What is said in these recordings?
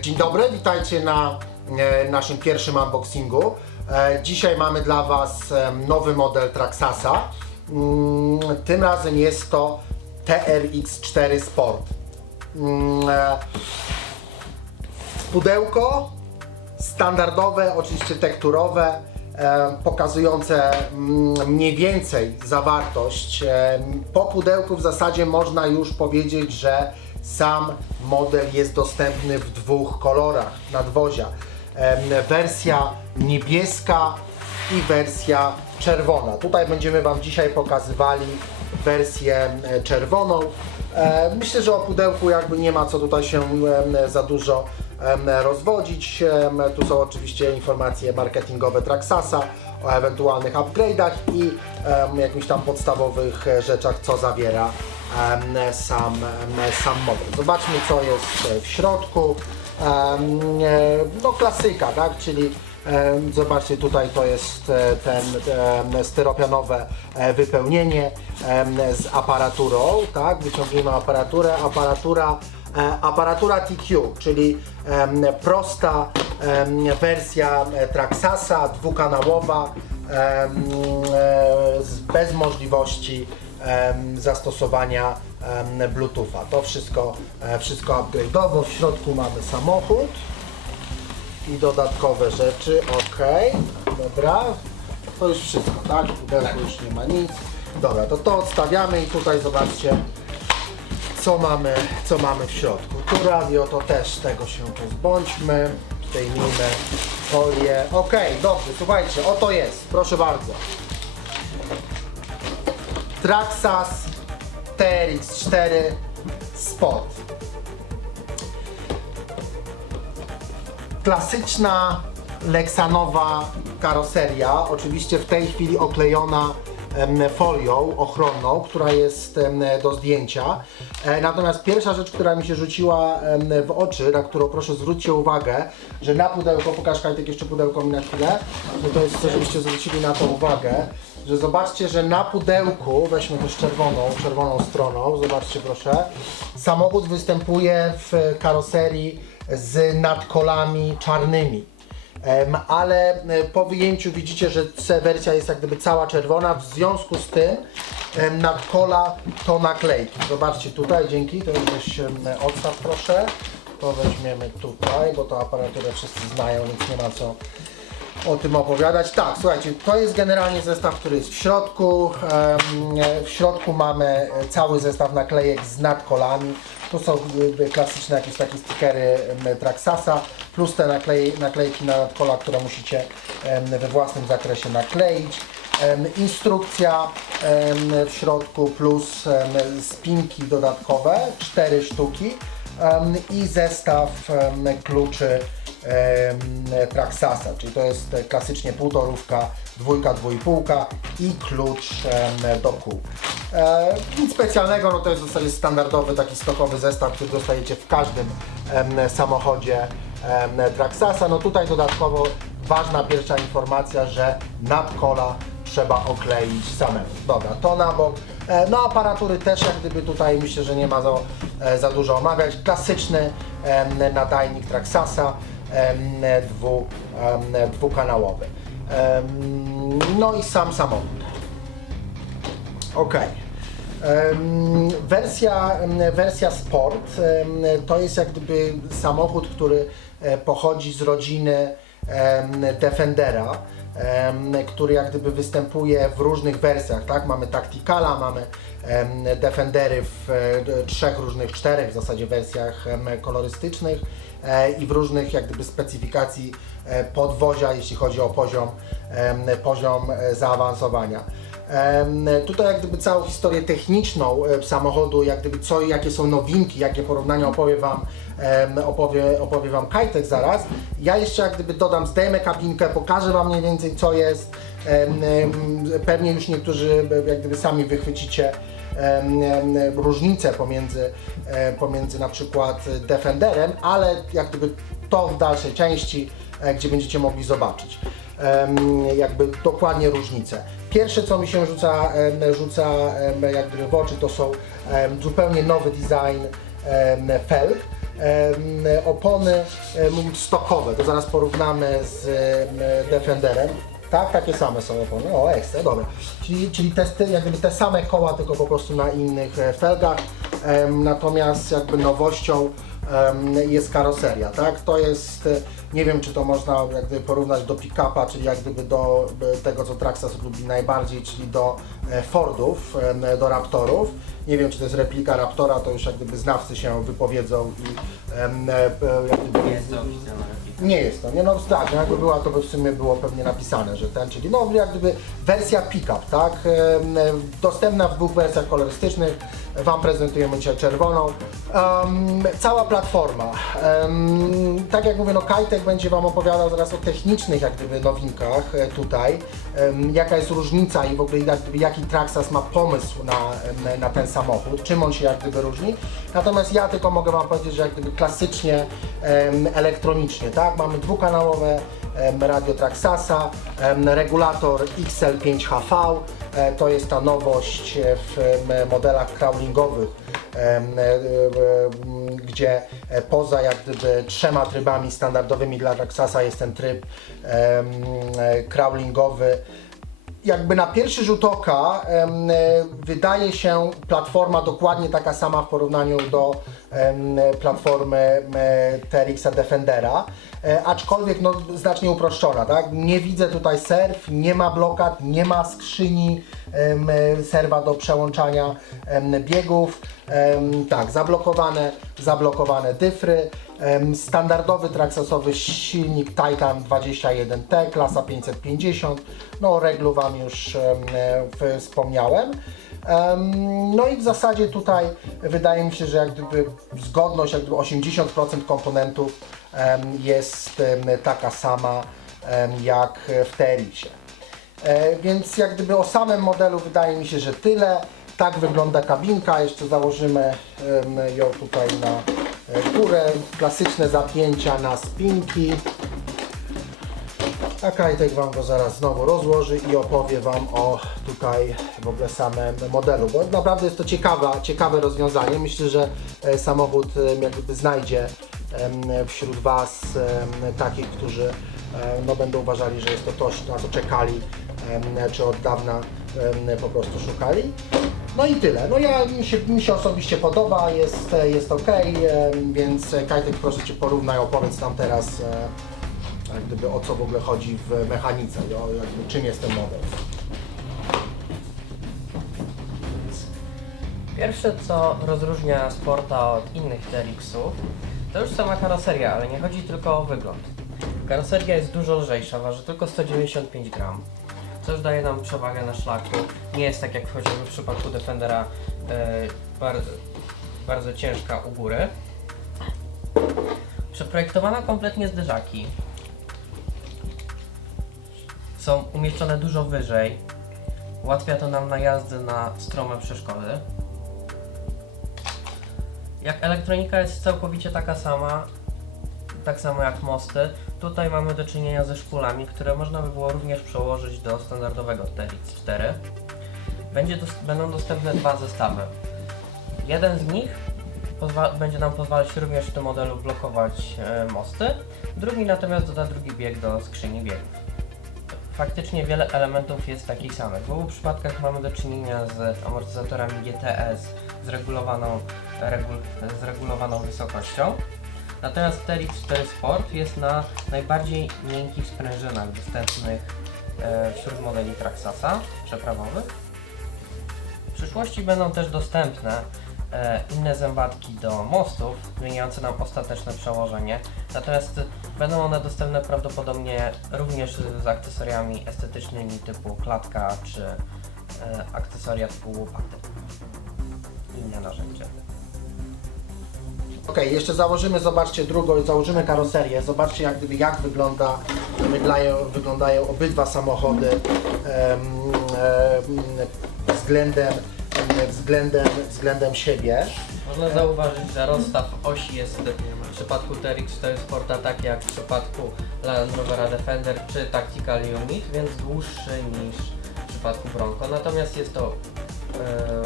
Dzień dobry, witajcie na naszym pierwszym unboxingu. Dzisiaj mamy dla Was nowy model Traxasa. Tym razem jest to TRX4 Sport. Pudełko standardowe, oczywiście tekturowe, pokazujące mniej więcej zawartość. Po pudełku w zasadzie można już powiedzieć, że sam model jest dostępny w dwóch kolorach nadwozia. Wersja niebieska i wersja czerwona. Tutaj będziemy Wam dzisiaj pokazywali wersję czerwoną. Myślę, że o pudełku jakby nie ma co tutaj się za dużo rozwodzić. Tu są oczywiście informacje marketingowe Traxasa o ewentualnych upgrade'ach i jakichś tam podstawowych rzeczach, co zawiera sam model. Zobaczmy, co jest w środku. No klasyka, tak? Czyli zobaczcie, tutaj to jest ten styropianowe wypełnienie z aparaturą, tak? Wyciągniemy aparaturę, aparatura TQ, czyli prosta wersja Traxasa, dwukanałowa, bez możliwości zastosowania Bluetootha. To wszystko upgrade'owo. W środku mamy samochód i dodatkowe rzeczy. Ok, dobra. To już wszystko, tak? W pudełku już nie ma nic. Dobra, to odstawiamy i tutaj zobaczcie, co mamy w środku. Tu radio, to też tego się pozbądźmy. Zdejmijmy folię. Ok, dobrze, słuchajcie, oto jest, proszę bardzo. Traxas TRX4 Sport. Klasyczna Lexanowa karoseria, oczywiście w tej chwili oklejona folią ochronną, która jest do zdjęcia. Natomiast pierwsza rzecz, która mi się rzuciła w oczy, na którą proszę zwróćcie uwagę, że na pudełko, pokaż Kajtek jeszcze pudełko mi na chwilę, no to jest, żebyście zwrócili na to uwagę, że zobaczcie, że na pudełku, weźmy też czerwoną stroną, zobaczcie proszę, samochód występuje w karoserii z nadkolami czarnymi. Ale po wyjęciu widzicie, że wersja jest jak gdyby cała czerwona, w związku z tym nadkola to naklejki. Zobaczcie tutaj, dzięki, to już weź odstaw proszę, to weźmiemy tutaj, bo to aparaturę wszyscy znają, więc nie ma co o tym opowiadać. Tak, słuchajcie, to jest generalnie zestaw, który jest w środku. W środku mamy cały zestaw naklejek z nadkolami. Tu są klasyczne jakieś takie stickery Traxasa, plus te naklejki na nadkola, które musicie we własnym zakresie nakleić. Instrukcja w środku plus spinki dodatkowe, 4 sztuki i zestaw kluczy Traxasa, czyli to jest klasycznie półtorówka, dwójka, dwójpółka i klucz do kół. Nic specjalnego, no to jest w zasadzie standardowy taki stokowy zestaw, który dostajecie w każdym samochodzie Traxasa. No tutaj dodatkowo ważna pierwsza informacja, że nadkola trzeba okleić samemu. Dobra, to na bok. No aparatury też jak gdyby tutaj myślę, że nie ma za dużo omawiać. Klasyczny nadajnik Traxasa, dwukanałowy. No i sam samochód. Ok. Wersja Sport to jest jak gdyby samochód, który pochodzi z rodziny Defendera, który jak gdyby występuje w różnych wersjach, tak? Mamy Tacticala, mamy Defendery w czterech w zasadzie wersjach kolorystycznych i w różnych jak gdyby specyfikacji podwozia, jeśli chodzi o poziom zaawansowania. Tutaj jak gdyby całą historię techniczną samochodu, jak gdyby jakie są nowinki, jakie porównania opowie Wam Kajtek zaraz. Ja jeszcze jak gdyby dodam, zdejmę kabinkę, pokażę Wam mniej więcej co jest. Pewnie już niektórzy jak gdyby sami wychwycicie różnicę pomiędzy na przykład Defenderem, ale jak gdyby to w dalszej części, gdzie będziecie mogli zobaczyć jakby dokładnie różnicę. Pierwsze, co mi się rzuca jakby w oczy, to są zupełnie nowy design felg. opony stokowe, to zaraz porównamy z Defenderem. Tak, takie same są opony. O, ekstra, dobra. Czyli jak gdyby te same koła, tylko po prostu na innych felgach. Natomiast jakby nowością jest karoseria, tak? To jest, nie wiem czy to można jak gdyby porównać do pick-upa, czyli jak gdyby do tego co Traxxas lubi najbardziej, czyli do Fordów, do Raptorów. Nie wiem czy to jest replika Raptora, to już jak gdyby znawcy się wypowiedzą i jak gdyby... Nie jest to oficjalna replika. Nie jest to, nie no tak, jakby była to by w sumie było pewnie napisane, że ten, czyli no jak gdyby wersja pick-up, tak? Dostępna w dwóch wersjach kolorystycznych, Wam prezentujemy dzisiaj czerwoną. Cała platforma, tak jak mówię, no Kajtek będzie Wam opowiadał zaraz o technicznych jak gdyby nowinkach tutaj, jaka jest różnica i w ogóle jak gdyby, jaki Traxxas ma pomysł na ten samochód, czym on się jak gdyby różni. Natomiast ja tylko mogę Wam powiedzieć, że jak gdyby klasycznie elektronicznie, tak? Mamy dwukanałowe radio Traxxasa, regulator XL5HV, to jest ta nowość w modelach crawlingowych, gdzie poza jak gdyby 3 trybami standardowymi dla Traxxasa jest ten tryb crawlingowy. Jakby na pierwszy rzut oka wydaje się platforma dokładnie taka sama w porównaniu do platformy TRX-a Defendera, aczkolwiek no, znacznie uproszczona, tak? Nie widzę tutaj serw, nie ma blokad, nie ma skrzyni serwa do przełączania biegów, tak, zablokowane dyfry, standardowy traxxasowy silnik Titan 21T, klasa 550, no reglu Wam już wspomniałem. No i w zasadzie tutaj wydaje mi się, że jak gdyby zgodność, jak gdyby 80% komponentów jest taka sama jak w TRX-ie. Więc jak gdyby o samym modelu wydaje mi się, że tyle. Tak wygląda kabinka, jeszcze założymy ją tutaj na górę. Klasyczne zapięcia na spinki. A Kajtek Wam go zaraz znowu rozłoży i opowie Wam o tutaj w ogóle samym modelu, bo naprawdę jest to ciekawe rozwiązanie. Myślę, że samochód jak gdyby znajdzie wśród Was takich, którzy no, będą uważali, że jest to coś, na co czekali, czy od dawna po prostu szukali. No i tyle. No mi się osobiście podoba, jest ok, więc Kajtek, proszę Cię, porównaj, opowiedz nam teraz jak gdyby o co w ogóle chodzi w mechanice, jakby czym jest ten model. Pierwsze co rozróżnia Sporta od innych TRX-ów to już sama karoseria, ale nie chodzi tylko o wygląd. Karoseria jest dużo lżejsza, waży tylko 195 gram, co już daje nam przewagę na szlaku. Nie jest tak jak chociażby w przypadku Defendera bardzo ciężka u góry. Przeprojektowana kompletnie zderzaki są umieszczone dużo wyżej. Ułatwia to nam najazdy na strome przeszkody. Jak elektronika jest całkowicie taka sama, tak samo jak mosty, tutaj mamy do czynienia ze szpulami, które można by było również przełożyć do standardowego TRX4. Będą dostępne 2 zestawy. Jeden z nich będzie nam pozwalać również w tym modelu blokować mosty, drugi natomiast doda drugi bieg do skrzyni biegów. Faktycznie wiele elementów jest takich samych. W obu przypadkach mamy do czynienia z amortyzatorami GTS z regulowaną wysokością. Natomiast TRX4 Sport jest na najbardziej miękkich sprężynach dostępnych wśród modeli Traxxasa przeprawowych. W przyszłości będą też dostępne inne zębatki do mostów, zmieniające nam ostateczne przełożenie. Natomiast będą one dostępne prawdopodobnie również z akcesoriami estetycznymi typu klatka czy akcesoria typu łopaty. Inne narzędzia. Ok, jeszcze założymy, zobaczcie założymy karoserię, zobaczcie jak wyglądają obydwa samochody względem siebie. Można zauważyć, że rozstaw osi jest w przypadku TRX4 Sporta taki jak w przypadku Land Rovera Defender czy Tactical Unit, więc dłuższy niż w przypadku Bronco. Natomiast jest to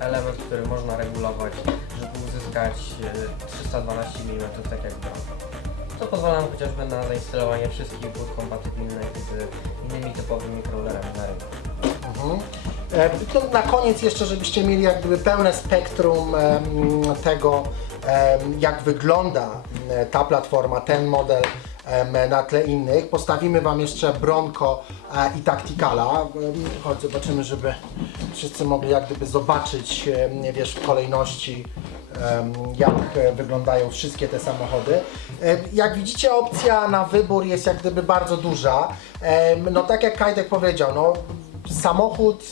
element, który można regulować, żeby uzyskać osiągać 312 mm, tak jak Bronco. To pozwala nam chociażby na zainstalowanie wszystkich bód kompatybilnych z innymi typowymi crawlerami na rynku. To na koniec jeszcze, żebyście mieli jak gdyby pełne spektrum tego, jak wygląda ta platforma, ten model na tle innych. Postawimy Wam jeszcze Bronco i Tacticala. Chodź, zobaczymy, żeby wszyscy mogli jak gdyby zobaczyć, wiesz, w kolejności, jak wyglądają wszystkie te samochody. Jak widzicie, opcja na wybór jest jak gdyby bardzo duża. No tak jak Kajtek powiedział, no samochód,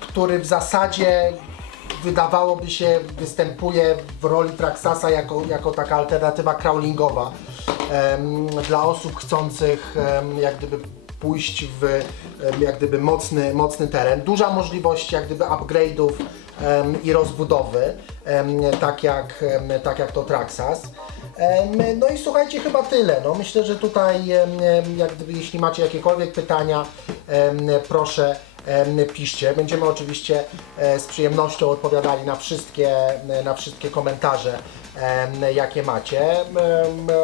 który w zasadzie wydawałoby się występuje w roli Traxasa jako taka alternatywa crawlingowa dla osób chcących jak gdyby pójść w jak gdyby mocny teren. Duża możliwość jak gdyby upgrade'ów i rozbudowy, tak jak to Traxas. No i słuchajcie, chyba tyle. No, myślę, że tutaj jak gdyby, jeśli macie jakiekolwiek pytania, proszę piszcie. Będziemy oczywiście z przyjemnością odpowiadali na wszystkie komentarze, jakie macie.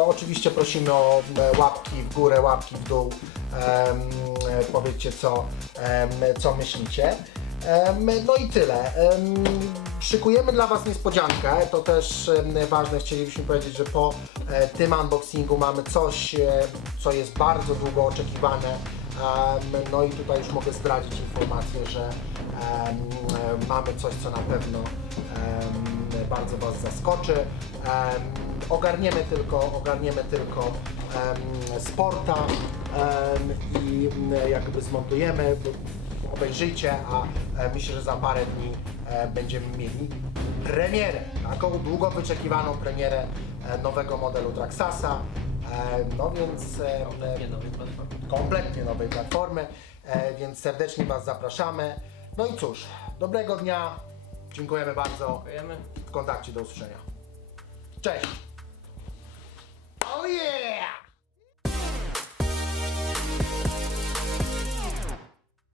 Oczywiście prosimy o łapki w górę, łapki w dół. Powiedzcie, co myślicie. No i tyle. Szykujemy dla Was niespodziankę, to też ważne, chcielibyśmy powiedzieć, że po tym unboxingu mamy coś, co jest bardzo długo oczekiwane. No i tutaj już mogę zdradzić informację, że mamy coś, co na pewno bardzo Was zaskoczy. Ogarniemy tylko Sporta i jakby zmontujemy. Obejrzyjcie, a myślę, że za parę dni będziemy mieli premierę, taką długo wyczekiwaną premierę nowego modelu Traxasa, no więc kompletnie nowej platformy, więc serdecznie Was zapraszamy. No i cóż, dobrego dnia, dziękujemy bardzo, Dziękujemy. w kontakcie, do usłyszenia. Cześć!